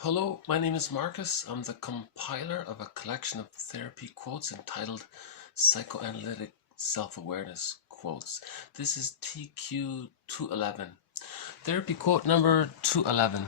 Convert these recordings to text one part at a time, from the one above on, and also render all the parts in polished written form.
Hello, my name is Marcus. I'm the compiler of a collection of therapy quotes entitled Psychoanalytic Self-Awareness Quotes. This is TQ 211. Therapy quote number 211.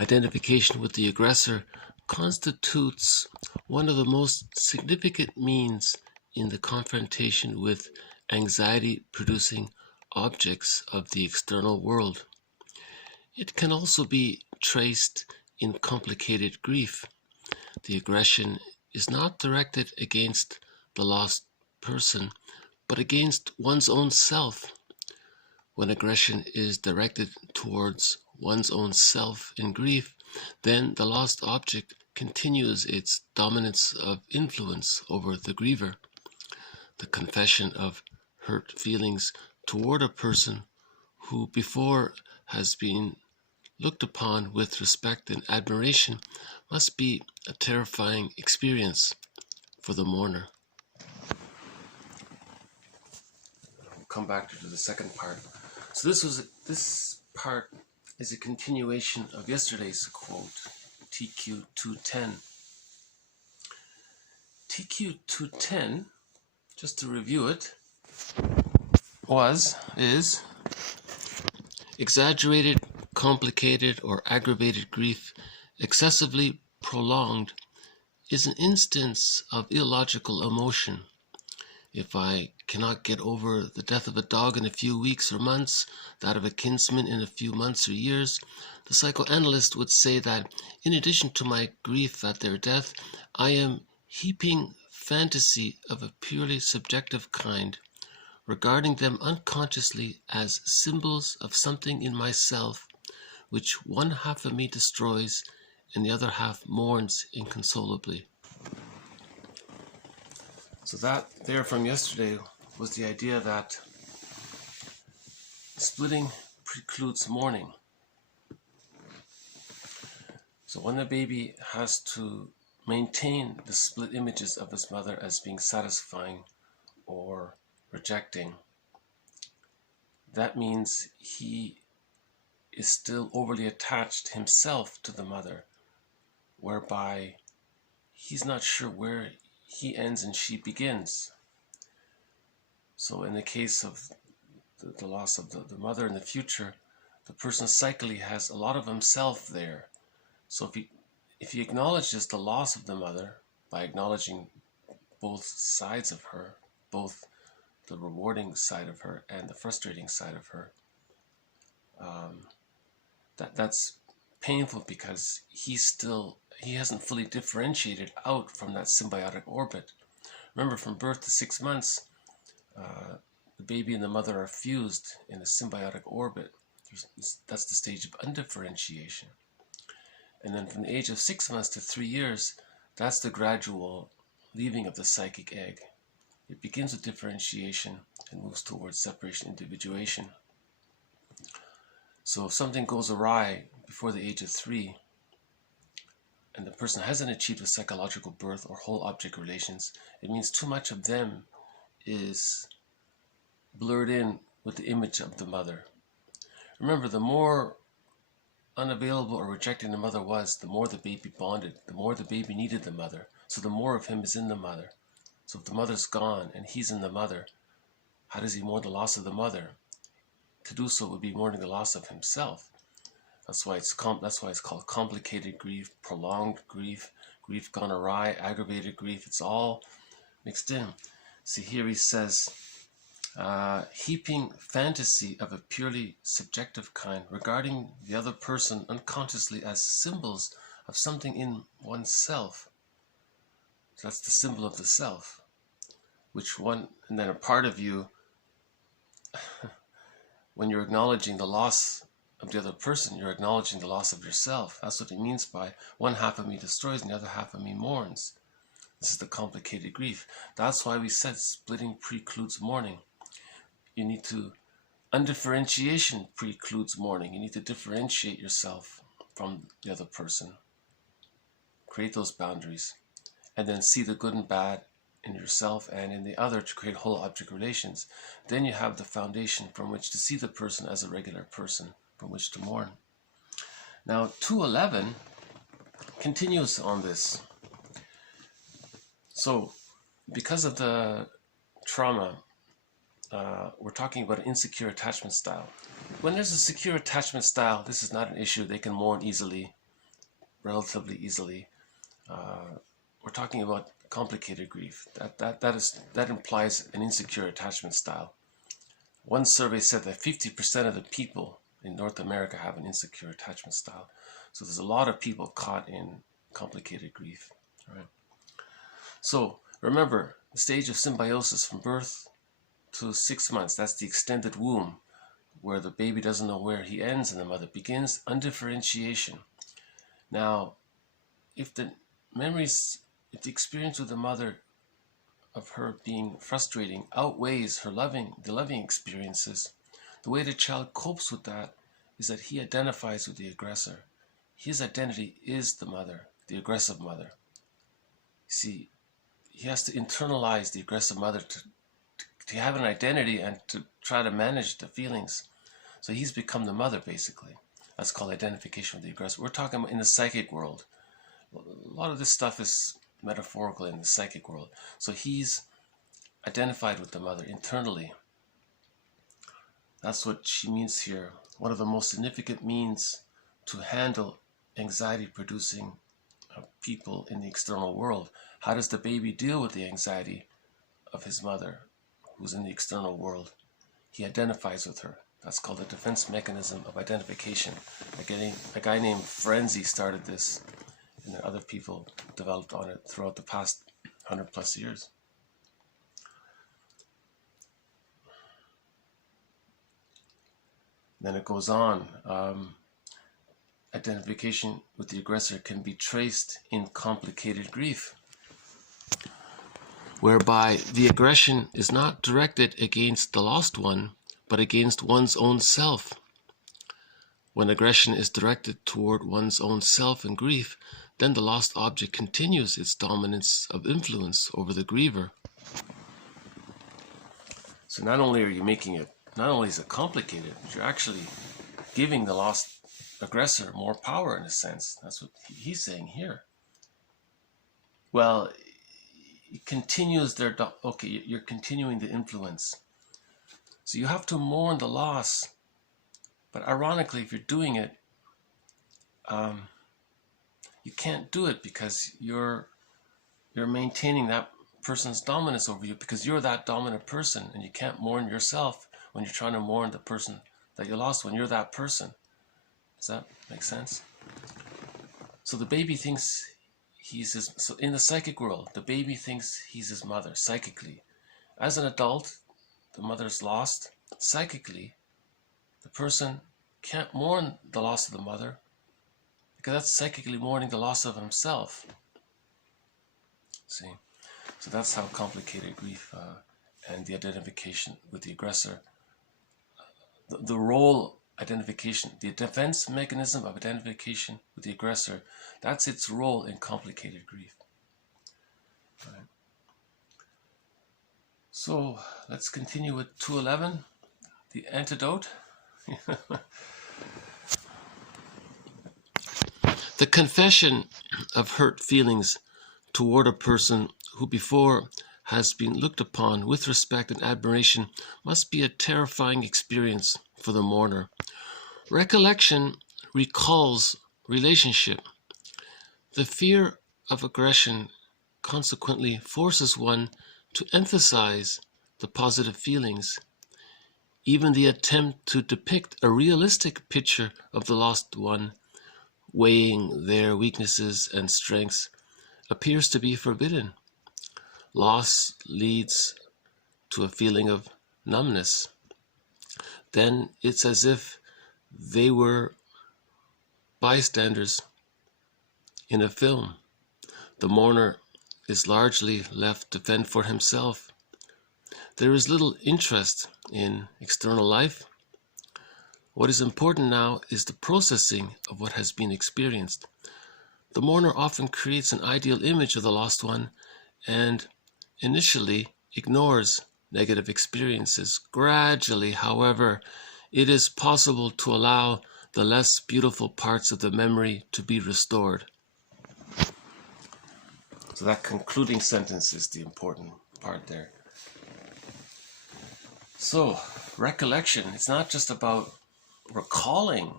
Identification with the aggressor constitutes one of the most significant means in the confrontation with anxiety-producing objects of the external world. It can also be traced in complicated grief. The aggression is not directed against the lost person, but against one's own self. When aggression is directed towards one's own self in grief, then the lost object continues its dominance of influence over the griever. The confession of hurt feelings toward a person who before has been looked upon with respect and admiration must be a terrifying experience for the mourner. We'll come back to the second part. So this part is a continuation of yesterday's quote, TQ 210. TQ 210, just to review it, is exaggerated, complicated, or aggravated grief, excessively prolonged, is an instance of illogical emotion. If I cannot get over the death of a dog in a few weeks or months, that of a kinsman in a few months or years, the psychoanalyst would say that in addition to my grief at their death, I am heaping fantasy of a purely subjective kind, regarding them unconsciously as symbols of something in myself, which one half of me destroys and the other half mourns inconsolably. So that there from yesterday was the idea that splitting precludes mourning. So when the baby has to maintain the split images of his mother as being satisfying or rejecting, that means he is still overly attached himself to the mother, whereby he's not sure where he ends and she begins. So in the case of the loss of the mother in the future, the person psychically has a lot of himself there. So if he acknowledges the loss of the mother by acknowledging both sides of her, both the rewarding side of her and the frustrating side of her, that's painful because he hasn't fully differentiated out from that symbiotic orbit. Remember, from birth to 6 months, the baby and the mother are fused in a symbiotic orbit. That's the stage of undifferentiation. And then from the age of 6 months to 3 years, that's the gradual leaving of the psychic egg. It begins with differentiation and moves towards separation, individuation. So if something goes awry before the age of 3, and the person hasn't achieved a psychological birth or whole object relations, it means too much of them is blurred in with the image of the mother. Remember, the more unavailable or rejecting the mother was, the more the baby bonded, the more the baby needed the mother. So the more of him is in the mother. So if the mother's gone and he's in the mother, how does he mourn the loss of the mother? To do so would be mourning the loss of himself. That's why it's called complicated grief, prolonged grief, grief gone awry, aggravated grief. It's all mixed in. See, here he says, heaping fantasy of a purely subjective kind, regarding the other person unconsciously as symbols of something in oneself. So that's the symbol of the self, and then a part of you, when you're acknowledging the loss of the other person, you're acknowledging the loss of yourself. That's what it means by one half of me destroys and the other half of me mourns. This is the complicated grief. That's why we said splitting precludes mourning. You need to, undifferentiation precludes mourning. You need to differentiate yourself from the other person. Create those boundaries. And then see the good and bad in yourself and in the other to create whole object relations. Then you have the foundation from which to see the person as a regular person, from which to mourn. Now 211 continues on this. So because of the trauma, we're talking about an insecure attachment style. When there's a secure attachment style, this is not an issue. They can mourn easily, relatively easily. We're talking about complicated grief. That implies an insecure attachment style. One survey said that 50% of the people in North America have an insecure attachment style. So there's a lot of people caught in complicated grief. All right. So remember, the stage of symbiosis from birth to 6 months, that's the extended womb, where the baby doesn't know where he ends and the mother begins, undifferentiation. Now, if the experience with the mother of her being frustrating outweighs the loving experiences, the way the child copes with that is that he identifies with the aggressor. His identity is the mother, the aggressive mother. See, he has to internalize the aggressive mother to have an identity and to try to manage the feelings. So he's become the mother, basically. That's called identification with the aggressor. We're talking about in the psychic world. A lot of this stuff is metaphorical in the psychic world. So he's identified with the mother internally. That's what she means here. One of the most significant means to handle anxiety-producing people in the external world. How does the baby deal with the anxiety of his mother, who's in the external world? He identifies with her. That's called the defense mechanism of identification. A guy named Frenzy started this, and other people developed on it throughout the past 100 plus years. Then it goes on. Identification with the aggressor can be traced in complicated grief, whereby the aggression is not directed against the lost one, but against one's own self. When aggression is directed toward one's own self in grief, then the lost object continues its dominance of influence over the griever. So not only is it complicated, but you're actually giving the lost aggressor more power in a sense. That's what he's saying here. Well, it continues you're continuing the influence. So you have to mourn the loss. But ironically, if you're doing it, you can't do it because you're maintaining that person's dominance over you, because you're that dominant person, and you can't mourn yourself when you're trying to mourn the person that you lost when you're that person. Does that make sense? So the baby thinks so in the psychic world, the baby thinks he's his mother, psychically. As an adult, the mother's lost. Psychically, the person can't mourn the loss of the mother, because that's psychically mourning the loss of himself. See? So that's how complicated grief and the identification with the aggressor, the role identification, the defense mechanism of identification with the aggressor, that's its role in complicated grief. Right. So let's continue with 211, the antidote. The confession of hurt feelings toward a person who before has been looked upon with respect and admiration must be a terrifying experience for the mourner. Recollection recalls relationship. The fear of aggression consequently forces one to emphasize the positive feelings. Even the attempt to depict a realistic picture of the lost one, weighing their weaknesses and strengths, appears to be forbidden. Loss leads to a feeling of numbness. Then it's as if they were bystanders in a film. The mourner is largely left to fend for himself. There is little interest in external life. What is important now is the processing of what has been experienced. The mourner often creates an ideal image of the lost one and initially ignores negative experiences. Gradually, however, it is possible to allow the less beautiful parts of the memory to be restored. So that concluding sentence is the important part there. So, recollection, it's not just about recalling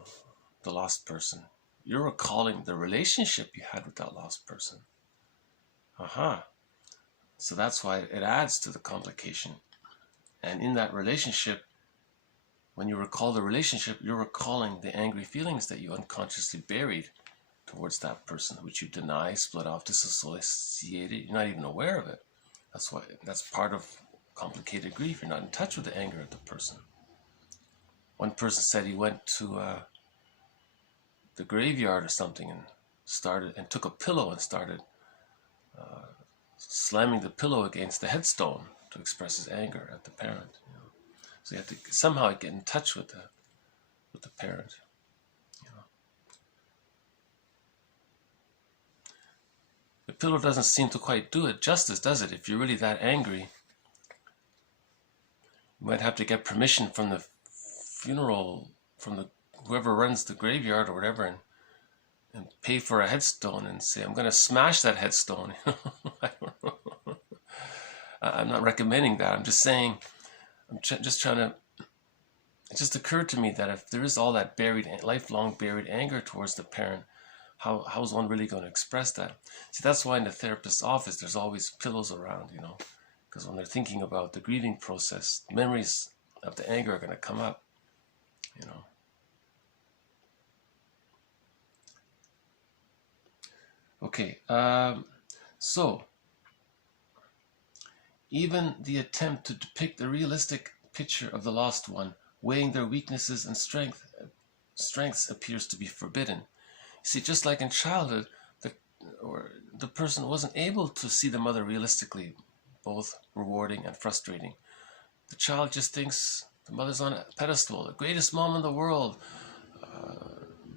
the lost person. You're recalling the relationship you had with that lost person. So that's why it adds to the complication. And in that relationship, when you recall the relationship, you're recalling the angry feelings that you unconsciously buried towards that person, which you deny, split off, disassociated. You're not even aware of it. That's part of complicated grief. You're not in touch with the anger of the person. One person said he went to the graveyard or something and took a pillow and started slamming the pillow against the headstone to express his anger at the parent. So you have to somehow get in touch with the parent. The pillow doesn't seem to quite do it justice, does it? If you're really that angry, you might have to get permission from the funeral, from whoever runs the graveyard or whatever, and pay for a headstone and say, I'm going to smash that headstone. I don't know. I'm not recommending that. I'm just saying, just trying to, it just occurred to me that if there is all that lifelong buried anger towards the parent, how is one really going to express that? See, that's why in the therapist's office, there's always pillows around, because when they're thinking about the grieving process, memories of the anger are going to come up, Okay, so even the attempt to depict a realistic picture of the lost one, weighing their weaknesses and strengths appears to be forbidden. See, just like in childhood, the person wasn't able to see the mother realistically, both rewarding and frustrating. The child just thinks the mother's on a pedestal, the greatest mom in the world.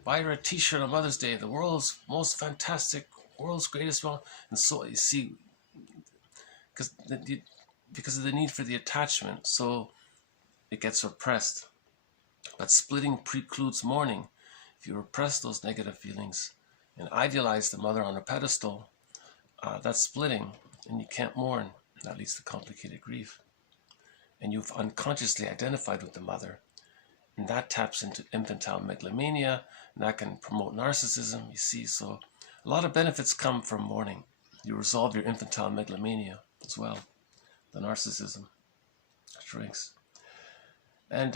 Buy her a t-shirt on Mother's Day, the world's most fantastic, world's greatest mom. And so, you see, because of the need for the attachment, so it gets repressed. But splitting precludes mourning. If you repress those negative feelings and idealize the mother on a pedestal, that's splitting, and you can't mourn. That leads to complicated grief. And you've unconsciously identified with the mother, and that taps into infantile megalomania, and that can promote narcissism, you see. So a lot of benefits come from mourning. You resolve your infantile megalomania as well. The narcissism shrinks. And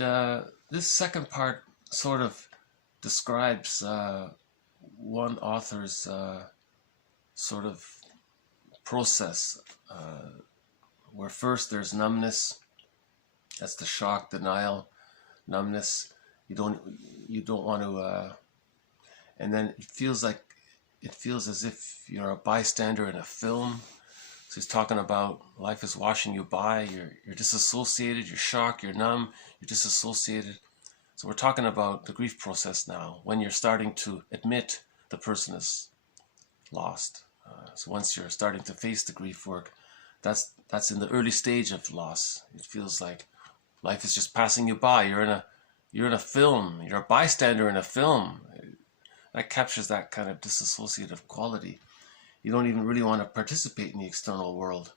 this second part sort of describes one author's sort of process, where first there's numbness. That's the shock, denial, numbness. You don't want to, and then it feels as if you're a bystander in a film. So he's talking about life is washing you by. You're disassociated. You're shocked. You're numb. You're disassociated. So we're talking about the grief process now, when you're starting to admit the person is lost. So once you're starting to face the grief work, that's in the early stage of loss. It feels like life is just passing you by. You're in a film. You're a bystander in a film. That captures that kind of disassociative quality. You don't even really want to participate in the external world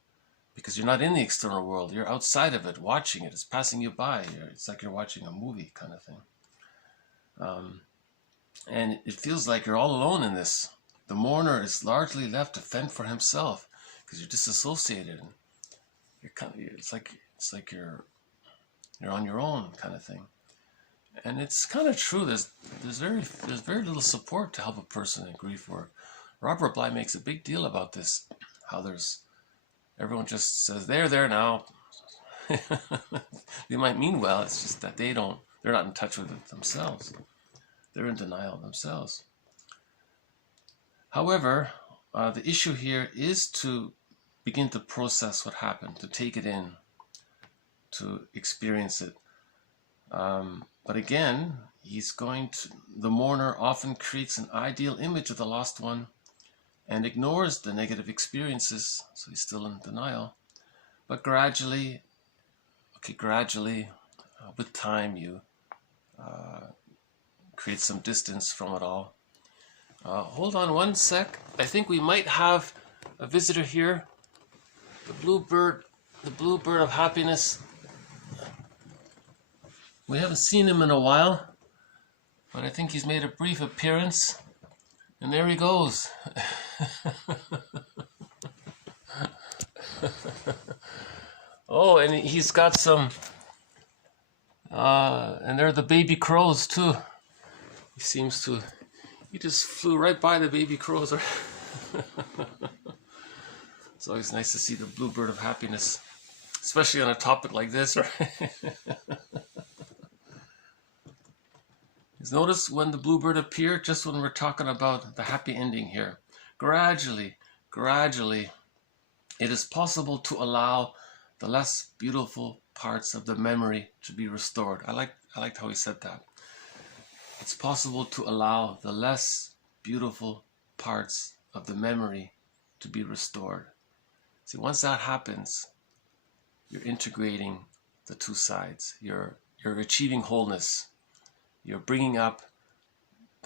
because you're not in the external world. You're outside of it, watching it. It's passing you by. It's like you're watching a movie kind of thing. And it feels like you're all alone in this. The mourner is largely left to fend for himself because you're disassociated. And it's like you're on your own kind of thing. And it's kind of true. There's very little support to help a person in grief work. Robert Bly makes a big deal about this. How everyone just says they're there now. They might mean well. It's just that they're not in touch with it themselves. They're in denial themselves. However, the issue here is to begin to process what happened, to take it in, to experience it. But again, the mourner often creates an ideal image of the lost one and ignores the negative experiences, so he's still in denial. But gradually, with time, you create some distance from it all. Hold on one sec. I think we might have a visitor here. The bluebird of happiness. We haven't seen him in a while, but I think he's made a brief appearance. And there he goes. Oh, and he's got some, and there are the baby crows too. He just flew right by the baby crows. It's always nice to see the bluebird of happiness, especially on a topic like this, right? Notice when the bluebird appeared, just when we're talking about the happy ending here. Gradually, it is possible to allow the less beautiful parts of the memory to be restored. I liked how he said that. It's possible to allow the less beautiful parts of the memory to be restored. See, once that happens, you're integrating the two sides. You're achieving wholeness. You're bringing up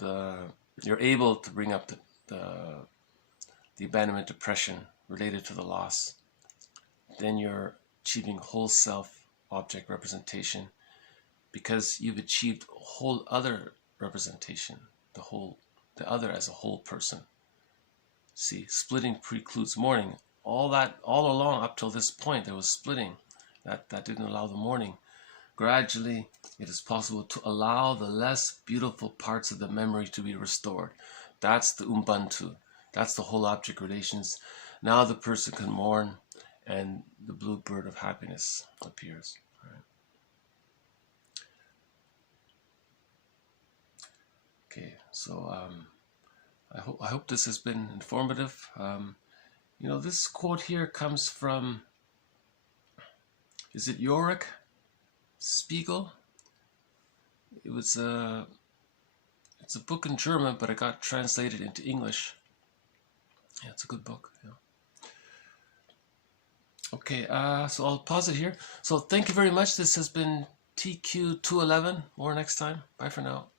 you're able to bring up the abandonment depression related to the loss. Then you're achieving whole self object representation because you've achieved whole other representation, the other as a whole person. See, splitting precludes mourning. All along up till this point there was splitting. That didn't allow the mourning. Gradually, it is possible to allow the less beautiful parts of the memory to be restored. That's the Ubuntu. That's the whole object relations. Now the person can mourn and the bluebird of happiness appears. All right. Okay, so I hope this has been informative. This quote here comes from, is it Yorick? Spiegel. It's a book in German, but it got translated into English. Yeah, it's a good book. Yeah. Okay, so I'll pause it here. So thank you very much. This has been TQ 211. More next time. Bye for now.